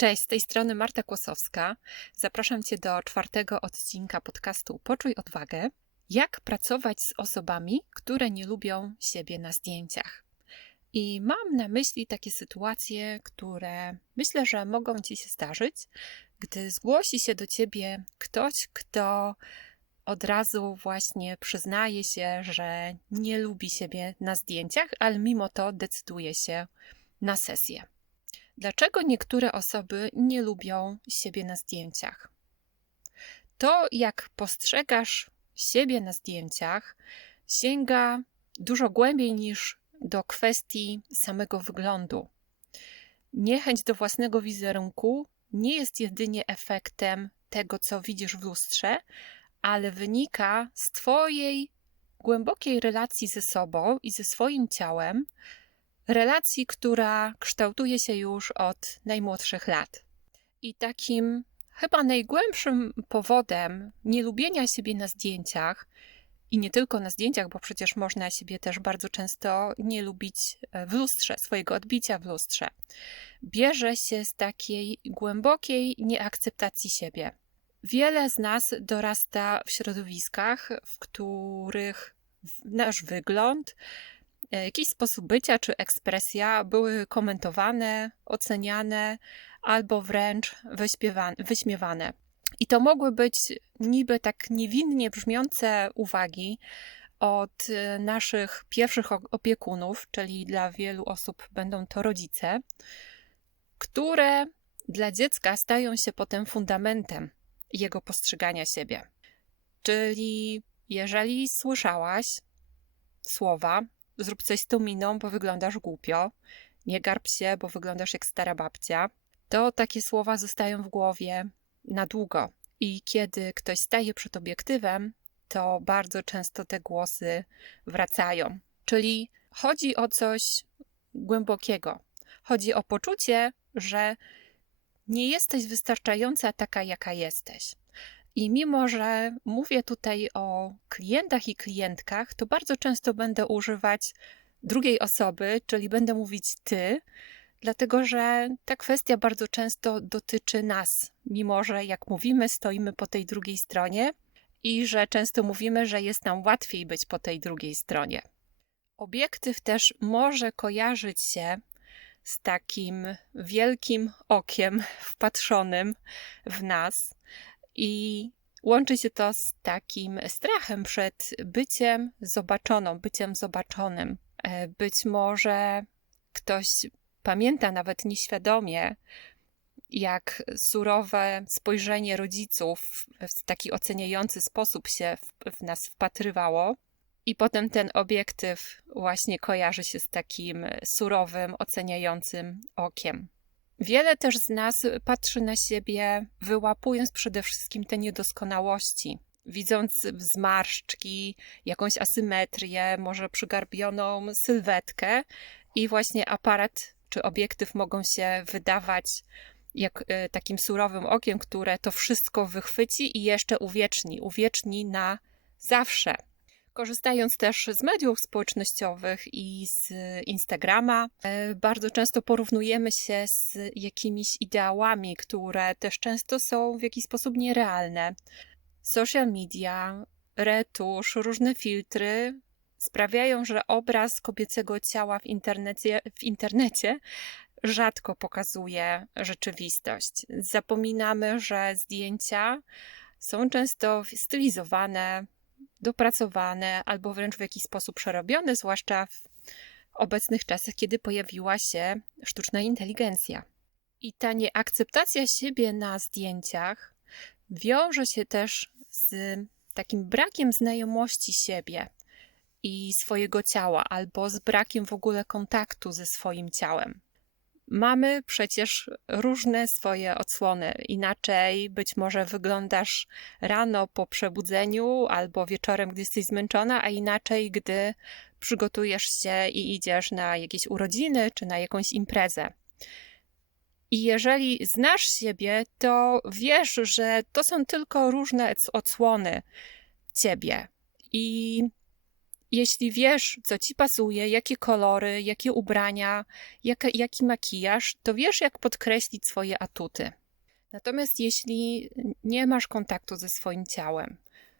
Cześć, z tej strony Marta Kłosowska. Zapraszam Cię do czwartego odcinka podcastu Poczuj odwagę. Jak pracować z osobami, które nie lubią siebie na zdjęciach? I mam na myśli takie sytuacje, które myślę, że mogą Ci się zdarzyć, gdy zgłosi się do Ciebie ktoś, kto od razu właśnie przyznaje się, że nie lubi siebie na zdjęciach, ale mimo to decyduje się na sesję. Dlaczego niektóre osoby nie lubią siebie na zdjęciach? To, jak postrzegasz siebie na zdjęciach, sięga dużo głębiej niż do kwestii samego wyglądu. Niechęć do własnego wizerunku nie jest jedynie efektem tego, co widzisz w lustrze, ale wynika z Twojej głębokiej relacji ze sobą i ze swoim ciałem, relacji, która kształtuje się już od najmłodszych lat. I takim chyba najgłębszym powodem nielubienia siebie na zdjęciach, i nie tylko na zdjęciach, bo przecież można siebie też bardzo często nie lubić e, w lustrze, swojego odbicia w lustrze, bierze się z takiej głębokiej nieakceptacji siebie. Wiele z nas dorasta w środowiskach, w których nasz wygląd, jakiś sposób bycia czy ekspresja były komentowane, oceniane albo wręcz wyśmiewane. I to mogły być niby tak niewinnie brzmiące uwagi od e, naszych pierwszych opiekunów, czyli dla wielu osób będą to rodzice, które dla dziecka stają się potem fundamentem jego postrzegania siebie. Czyli jeżeli słyszałaś słowa, zrób coś z tą miną, bo wyglądasz głupio, nie garb się, bo wyglądasz jak stara babcia, to takie słowa zostają w głowie na długo. I kiedy ktoś staje przed obiektywem, to bardzo często te głosy wracają. Czyli chodzi o coś głębokiego. Chodzi o poczucie, że nie jesteś wystarczająca taka, jaka jesteś. I mimo, że mówię tutaj o klientach i klientkach, to bardzo często będę używać drugiej osoby, czyli będę mówić ty, dlatego że ta kwestia bardzo często dotyczy nas, mimo że jak mówimy, stoimy po tej drugiej stronie i że często mówimy, że jest nam łatwiej być po tej drugiej stronie. Obiektyw też może kojarzyć się z takim wielkim okiem wpatrzonym w nas, i łączy się to z takim strachem przed byciem zobaczoną, byciem zobaczonym. E, być może ktoś pamięta nawet nieświadomie, jak surowe spojrzenie rodziców w taki oceniający sposób się w, w, nas wpatrywało. I potem ten obiektyw właśnie kojarzy się z takim surowym, oceniającym okiem. Wiele też z nas patrzy na siebie, wyłapując przede wszystkim te niedoskonałości, widząc zmarszczki, jakąś asymetrię, może przygarbioną sylwetkę, i właśnie aparat czy obiektyw mogą się wydawać jak e, takim surowym okiem, które to wszystko wychwyci i jeszcze uwieczni, uwieczni na zawsze. Korzystając też z mediów społecznościowych i z Instagrama, e, bardzo często porównujemy się z jakimiś ideałami, które też często są w jakiś sposób nierealne. Social media, retusz, różne filtry sprawiają, że obraz kobiecego ciała w internecie, w internecie rzadko pokazuje rzeczywistość. Zapominamy, że zdjęcia są często stylizowane, dopracowane albo wręcz w jakiś sposób przerobione, zwłaszcza w obecnych czasach, kiedy pojawiła się sztuczna inteligencja. I ta nieakceptacja siebie na zdjęciach wiąże się też z takim brakiem znajomości siebie i swojego ciała, albo z brakiem w ogóle kontaktu ze swoim ciałem. Mamy przecież różne swoje odsłony. Inaczej być może wyglądasz rano po przebudzeniu albo wieczorem, gdy jesteś zmęczona, a inaczej, gdy przygotujesz się i idziesz na jakieś urodziny czy na jakąś imprezę. I jeżeli znasz siebie, to wiesz, że to są tylko różne odsłony ciebie. I Jeśli wiesz, co ci pasuje, jakie kolory, jakie ubrania, jaki makijaż, to wiesz, jak podkreślić swoje atuty. Natomiast jeśli nie masz kontaktu ze swoim ciałem,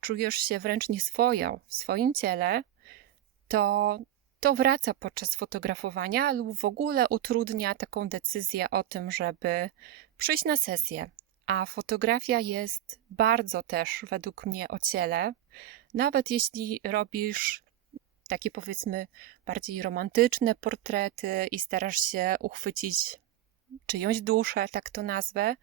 czujesz się wręcz nieswojo w swoim ciele, to to wraca podczas fotografowania lub w ogóle utrudnia taką decyzję o tym, żeby przyjść na sesję. A fotografia jest bardzo też według mnie o ciele. Nawet jeśli robisz takie powiedzmy bardziej romantyczne portrety i starasz się uchwycić czyjąś duszę, tak to nazwę,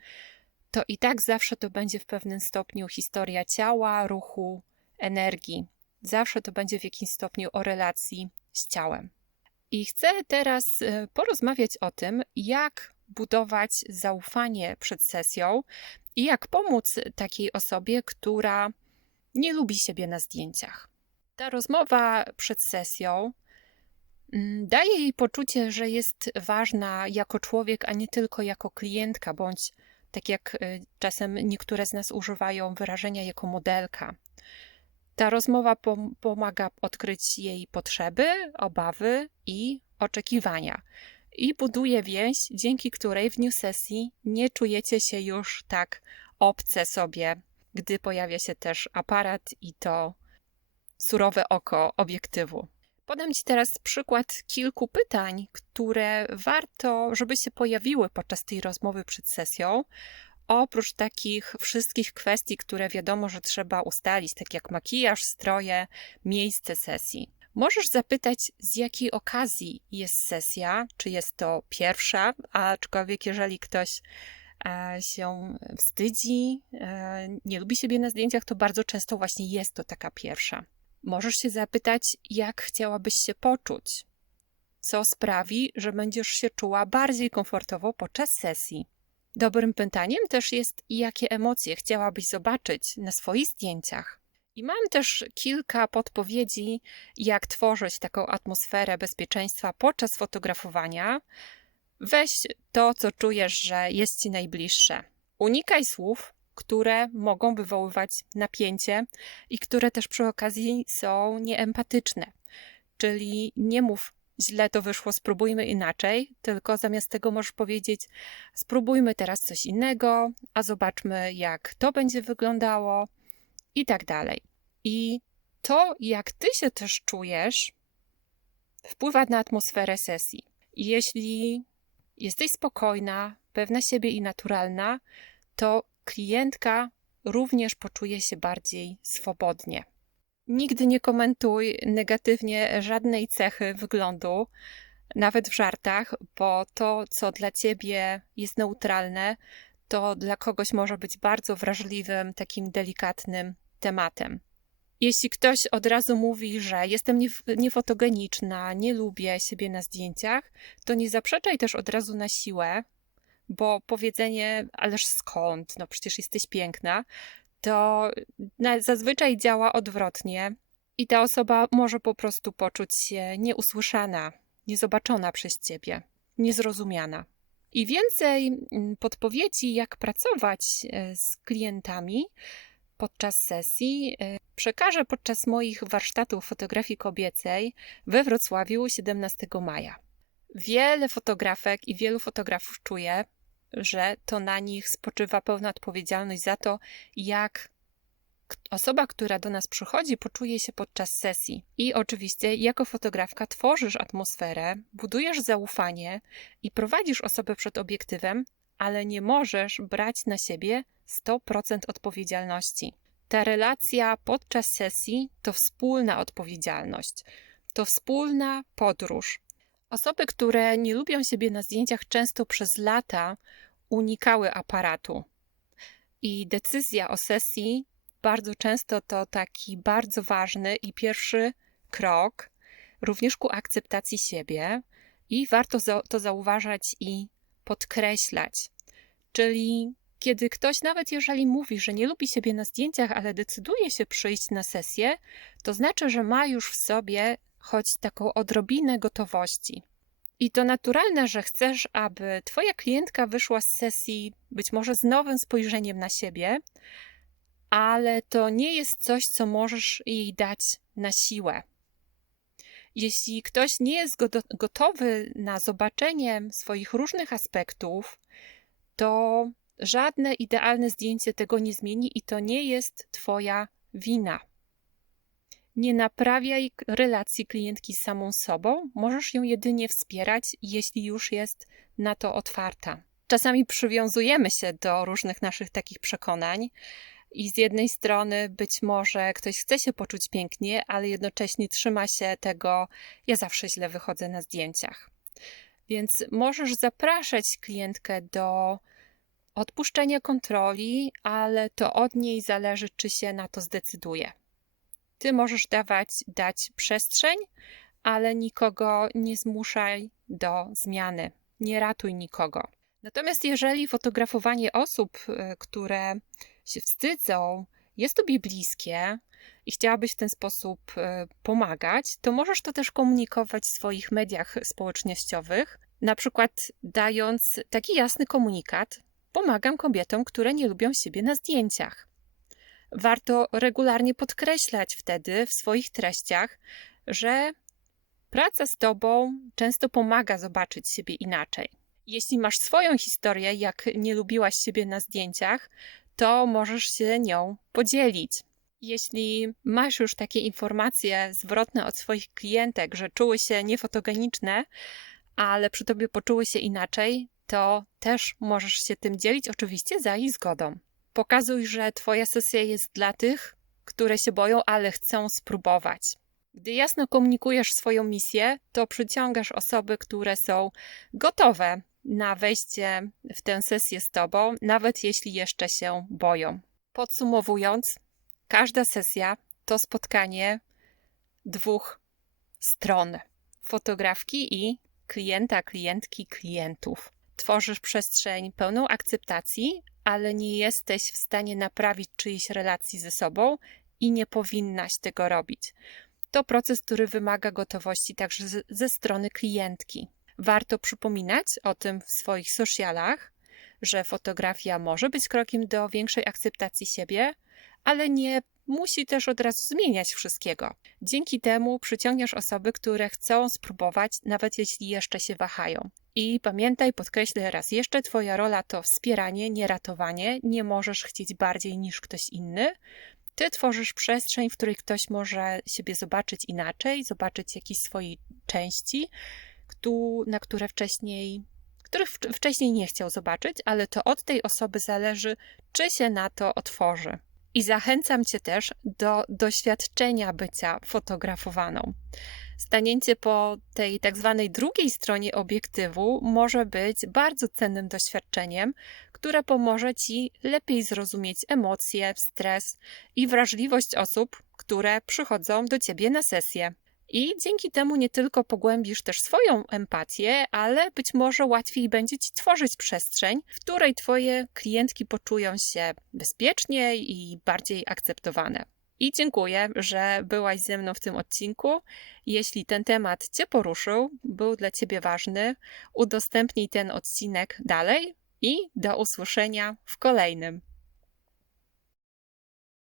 to i tak zawsze to będzie w pewnym stopniu historia ciała, ruchu, energii. Zawsze to będzie w jakimś stopniu o relacji z ciałem. I chcę teraz e, porozmawiać o tym, jak budować zaufanie przed sesją i jak pomóc takiej osobie, która nie lubi siebie na zdjęciach. Ta rozmowa przed sesją mm, daje jej poczucie, że jest ważna jako człowiek, a nie tylko jako klientka, bądź tak jak e, czasem niektóre z nas używają wyrażenia jako modelka. Ta rozmowa pomaga odkryć jej potrzeby, obawy i oczekiwania. I buduje więź, dzięki której w dniu sesji nie czujecie się już tak obce sobie, gdy pojawia się też aparat i to surowe oko obiektywu. Podam Ci teraz przykład kilku pytań, które warto, żeby się pojawiły podczas tej rozmowy przed sesją, oprócz takich wszystkich kwestii, które wiadomo, że trzeba ustalić, tak jak makijaż, stroje, miejsce sesji. Możesz zapytać, z jakiej okazji jest sesja, czy jest to pierwsza, aczkolwiek jeżeli ktoś e, się wstydzi, e, nie lubi siebie na zdjęciach, to bardzo często właśnie jest to taka pierwsza. Możesz się zapytać, jak chciałabyś się poczuć, co sprawi, że będziesz się czuła bardziej komfortowo podczas sesji. Dobrym pytaniem też jest, jakie emocje chciałabyś zobaczyć na swoich zdjęciach. I mam też kilka podpowiedzi, jak tworzyć taką atmosferę bezpieczeństwa podczas fotografowania. Weź to, co czujesz, że jest ci najbliższe. Unikaj słów, które mogą wywoływać napięcie i które też przy okazji są nieempatyczne. Czyli nie mów źle to wyszło, spróbujmy inaczej, tylko zamiast tego możesz powiedzieć: spróbujmy teraz coś innego, a zobaczmy, jak to będzie wyglądało, i tak dalej. I to, jak ty się też czujesz, wpływa na atmosferę sesji. Jeśli jesteś spokojna, pewna siebie i naturalna, to klientka również poczuje się bardziej swobodnie. Nigdy nie komentuj negatywnie żadnej cechy wyglądu, nawet w żartach, bo to, co dla ciebie jest neutralne, to dla kogoś może być bardzo wrażliwym, takim delikatnym tematem. Jeśli ktoś od razu mówi, że jestem niefotogeniczna, nie lubię siebie na zdjęciach, to nie zaprzeczaj też od razu na siłę, bo powiedzenie, ależ skąd, no przecież jesteś piękna, to zazwyczaj działa odwrotnie i ta osoba może po prostu poczuć się nieusłyszana, niezobaczona przez ciebie, niezrozumiana. I więcej mm, podpowiedzi, jak pracować e, z klientami podczas sesji, e, przekażę podczas moich warsztatów fotografii kobiecej we Wrocławiu 17 maja. Wiele fotografek i wielu fotografów czuje, że to na nich spoczywa pełna odpowiedzialność za to, jak osoba, która do nas przychodzi, poczuje się podczas sesji. I oczywiście, jako fotografka, tworzysz atmosferę, budujesz zaufanie i prowadzisz osobę przed obiektywem, ale nie możesz brać na siebie 100% odpowiedzialności. Ta relacja podczas sesji to wspólna odpowiedzialność, to wspólna podróż. Osoby, które nie lubią siebie na zdjęciach, często przez lata unikały aparatu. I decyzja o sesji bardzo często to taki bardzo ważny i pierwszy krok również ku akceptacji siebie, i warto to zauważać i podkreślać. Czyli kiedy ktoś, nawet jeżeli mówi, że nie lubi siebie na zdjęciach, ale decyduje się przyjść na sesję, to znaczy, że ma już w sobie choć taką odrobinę gotowości. I to naturalne, że chcesz, aby Twoja klientka wyszła z sesji być może z nowym spojrzeniem na siebie, ale to nie jest coś, co możesz jej dać na siłę. Jeśli ktoś nie jest gotowy na zobaczenie swoich różnych aspektów, to żadne idealne zdjęcie tego nie zmieni i to nie jest Twoja wina. Nie naprawiaj relacji klientki z samą sobą, możesz ją jedynie wspierać, jeśli już jest na to otwarta. Czasami przywiązujemy się do różnych naszych takich przekonań, i z jednej strony być może ktoś chce się poczuć pięknie, ale jednocześnie trzyma się tego, ja zawsze źle wychodzę na zdjęciach. Więc możesz zapraszać klientkę do odpuszczenia kontroli, ale to od niej zależy, czy się na to zdecyduje. Ty możesz dawać, dać przestrzeń, ale nikogo nie zmuszaj do zmiany. Nie ratuj nikogo. Natomiast jeżeli fotografowanie osób, y, które się wstydzą, jest tobie bliskie i chciałabyś w ten sposób y, pomagać, to możesz to też komunikować w swoich mediach społecznościowych, na przykład dając taki jasny komunikat: Pomagam kobietom, które nie lubią siebie na zdjęciach. Warto regularnie podkreślać wtedy w swoich treściach, że praca z tobą często pomaga zobaczyć siebie inaczej. Jeśli masz swoją historię, jak nie lubiłaś siebie na zdjęciach, to możesz się nią podzielić. Jeśli masz już takie informacje zwrotne od swoich klientek, że czuły się niefotogeniczne, ale przy tobie poczuły się inaczej, to też możesz się tym dzielić, oczywiście za ich zgodą. Pokazuj, że Twoja sesja jest dla tych, które się boją, ale chcą spróbować. Gdy jasno komunikujesz swoją misję, to przyciągasz osoby, które są gotowe na wejście w tę sesję z Tobą, nawet jeśli jeszcze się boją. Podsumowując, każda sesja to spotkanie dwóch stron: fotografki i klienta, klientki, klientów. Tworzysz przestrzeń pełną akceptacji, ale nie jesteś w stanie naprawić czyjejś relacji ze sobą i nie powinnaś tego robić. To proces, który wymaga gotowości także ze strony klientki. Warto przypominać o tym w swoich socialach, że fotografia może być krokiem do większej akceptacji siebie, ale nie musi też od razu zmieniać wszystkiego. Dzięki temu przyciągniesz osoby, które chcą spróbować, nawet jeśli jeszcze się wahają. I pamiętaj, podkreślę raz jeszcze, Twoja rola to wspieranie, nie ratowanie. Nie możesz chcieć bardziej niż ktoś inny. Ty tworzysz przestrzeń, w której ktoś może siebie zobaczyć inaczej, zobaczyć jakieś swojej części, na które wcześniej, których wcześniej nie chciał zobaczyć, ale to od tej osoby zależy, czy się na to otworzy. I zachęcam Cię też do doświadczenia bycia fotografowaną. Stanięcie po tej tak zwanej drugiej stronie obiektywu może być bardzo cennym doświadczeniem, które pomoże Ci lepiej zrozumieć emocje, stres i wrażliwość osób, które przychodzą do Ciebie na sesję. I dzięki temu nie tylko pogłębisz też swoją empatię, ale być może łatwiej będzie ci tworzyć przestrzeń, w której twoje klientki poczują się bezpiecznie i bardziej akceptowane. I dziękuję, że byłaś ze mną w tym odcinku. Jeśli ten temat Cię poruszył, był dla Ciebie ważny, udostępnij ten odcinek dalej i do usłyszenia w kolejnym.